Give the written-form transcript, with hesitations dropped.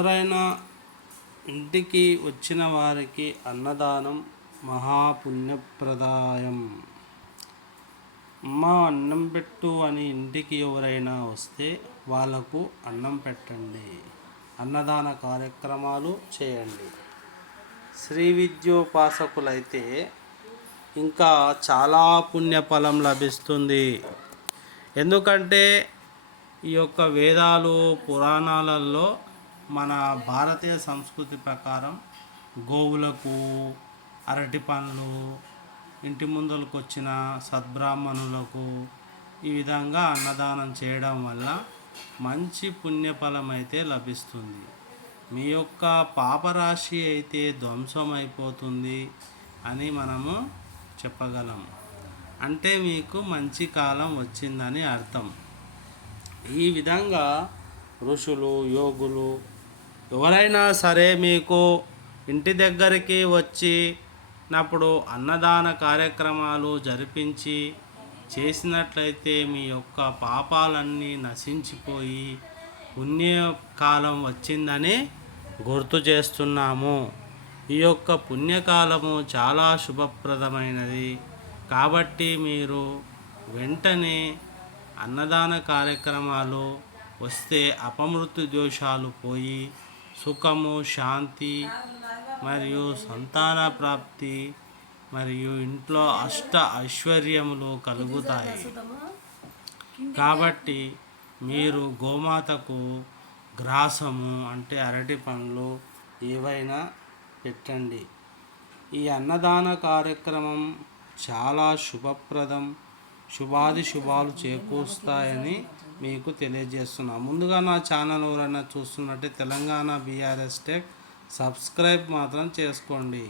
ఎవరైనా ఇంటికి వచ్చిన వారికి అన్నదానం మహాపుణ్యప్రదాయం. అమ్మ అన్నం పెట్టు అని ఇంటికి ఎవరైనా వస్తే వాళ్ళకు అన్నం పెట్టండి, అన్నదాన కార్యక్రమాలు చేయండి. శ్రీ విద్యోపాసకులైతే ఇంకా చాలా పుణ్యఫలం లభిస్తుంది. ఎందుకంటే ఈ యొక్క వేదాలు పురాణాలలో మన భారతీయ సంస్కృతి ప్రకారం గోవులకు అరటి పండ్లు, ఇంటి ముందరకు వచ్చిన సద్బ్రాహ్మణులకు ఈ విధంగా అన్నదానం చేయడం వల్ల మంచి పుణ్యఫలం అయితే లభిస్తుంది. మీ యొక్క పాపరాశి అయితే ధ్వంసం అయిపోతుంది అని మనము చెప్పగలం. అంటే మీకు మంచి కాలం వచ్చిందని అర్థం. ఈ విధంగా ఋషులు, యోగులు ఎవరైనా సరే మీకు ఇంటి దగ్గరికి వచ్చినప్పుడు అన్నదాన కార్యక్రమాలు జరిపించి చేసినట్లయితే మీ యొక్క పాపాలన్నీ నశించిపోయి పుణ్యకాలం వచ్చిందని గుర్తు చేస్తున్నాము. ఈ యొక్క పుణ్యకాలము చాలా శుభప్రదమైనది. కాబట్టి మీరు వెంటనే అన్నదాన కార్యక్రమాలు వస్తే అపమృత్యు దోషాలు పోయి సుఖము, శాంతి మరియు సంతాన ప్రాప్తి మరియు ఇంట్లో అష్ట ఐశ్వర్యములు కలుగుతాయి. కాబట్టి మీరు గోమాతకు గ్రాసము అంటే అరటి పండ్లు ఏవైనా పెట్టండి. ఈ అన్నదాన కార్యక్రమం చాలా శుభప్రదం, శుభాది శుభాలు చేకూరుస్తాయని మీకు తెలియజేస్తున్నాను. ముందుగా నా ఛానల్ ఎవరైనా చూస్తున్నట్టే తెలంగాణ బీఆర్ఎస్ టెక్ సబ్స్క్రైబ్ మాత్రం చేసుకోండి.